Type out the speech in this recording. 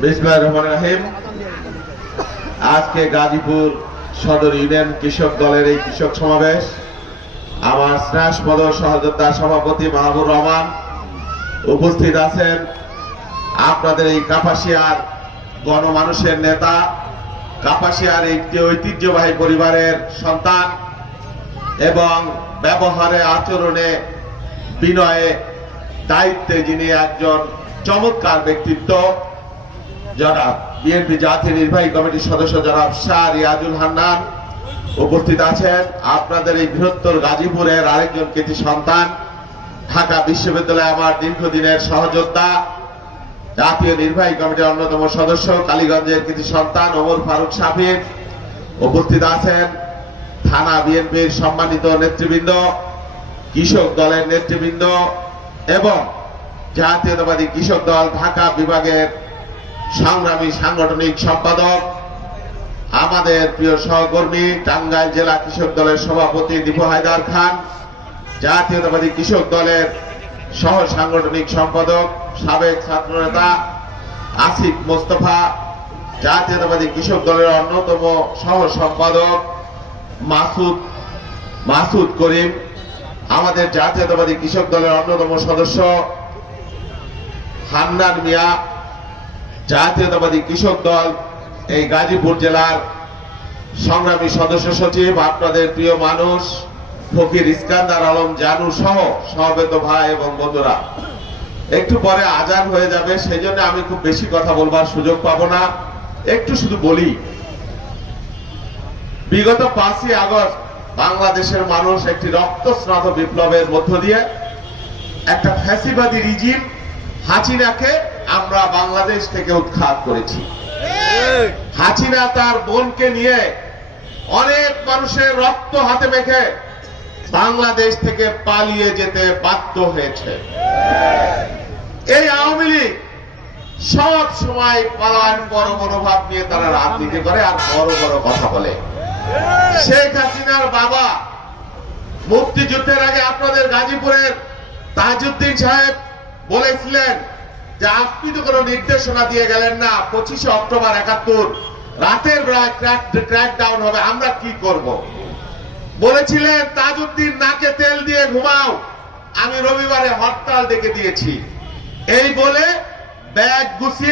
বিসমিল্লাহির রহমানির রহিম। আজকে গাজীপুর সদর ইউনিয়ন কৃষক দলের এই কৃষক সমাবেশ, আমার স্নেহপদ সহযোদ্ধা সভাপতি মাহবুর রহমান উপস্থিত আছেন। আপনাদের এই কাপাসিয়ার গণমানুষের নেতা, কাপাসিয়ার একটি ঐতিহ্যবাহী পরিবারের সন্তান এবং ব্যবহারে, আচরণে, বিনয়ে, দায়িত্বে যিনি একজন চমৎকার ব্যক্তিত্ব, জনাব বিএনপি জাতীয় নির্বাহী কমিটির সদস্য জনাব শাহ রিয়াজুল হান্নান উপস্থিত আছেন। আপনাদের এই বৃহত্তর গাজীপুরের আরেকজন কৃতি সন্তান, ঢাকা বিশ্ববিদ্যালয়ে আমার দীর্ঘদিনের সহযোদ্ধা, জাতীয় নির্বাহী কমিটির অন্যতম সদস্য, কালীগঞ্জের কৃতি সন্তান ওমর ফারুক শাফির উপস্থিত আছেন। থানা বিএনপির সম্মানিত নেতৃবৃন্দ, কৃষক দলের নেতৃবৃন্দ এবং জাতীয়তাবাদী কৃষক দল ঢাকা বিভাগের সংগ্রামী সাংগঠনিক সম্পাদক, আমাদের প্রিয় সহকর্মী টাঙ্গাইল জেলা কৃষক দলের সভাপতি দীপু হায়দার খান, জাতীয়তাবাদী কৃষক দলের সহ সাংগঠনিক সম্পাদক সাবেক ছাত্রনেতা আসিফ মোস্তফা, জাতীয়তাবাদী কৃষক দলের অন্যতম সহ সম্পাদক মাসুদ করিম, আমাদের জাতীয়তাবাদী কৃষক দলের অন্যতম সদস্য হান্নান মিয়া, জাতীয়তাবাদী কৃষক দল এই গাজীপুর জেলার সংগ্রামী সদস্য সচিব, আপনাদের প্রিয় মানুষ ফকির ইস্কান্দার আলম জানু সহ সমবেত ভাই এবং বন্ধুরা। একটু পরে আজান হয়ে যাবে, সেই জন্য আমি খুব বেশি কথা বলবার সুযোগ পাবো না। একটু শুধু বলি, বিগত 5ই আগস্ট বাংলাদেশের মানুষ একটি রক্তস্নাত বিপ্লবের মধ্য দিয়ে একটা ফ্যাসিবাদী রিজিম হাসিনাকে আমরা বাংলাদেশ থেকে উৎখাত করেছি। হাসিনা তার বোনকে নিয়ে অনেক মানুষের রক্ত হাতে মেখে বাংলাদেশ থেকে পালিয়ে যেতে বাধ্য হয়েছে। এই আওয়ামী লীগ সব সময় পালায়ন বড় মনোভাব নিয়ে তারা রাজনীতি করে আর বড় বড় কথা বলে। শেখ হাসিনার বাবা মুক্তিযুদ্ধের আগে আপনাদের গাজীপুরের তাজউদ্দিন সাহেব বলেছিলেন যে আপনি তো কোনো নির্দেশনা দিয়ে গেলেন না, 25শে অক্টোবর 71 রাতের বেলায় ক্র্যাকডাউন হবে, আমরা কি করব? বলেছিলেন তাজউদ্দিন নাকে তেল দিয়ে ঘুমাও, আমি রবিবারে হরতাল ডেকে দিয়েছি। এই বলে ব্যাগ গুছিয়ে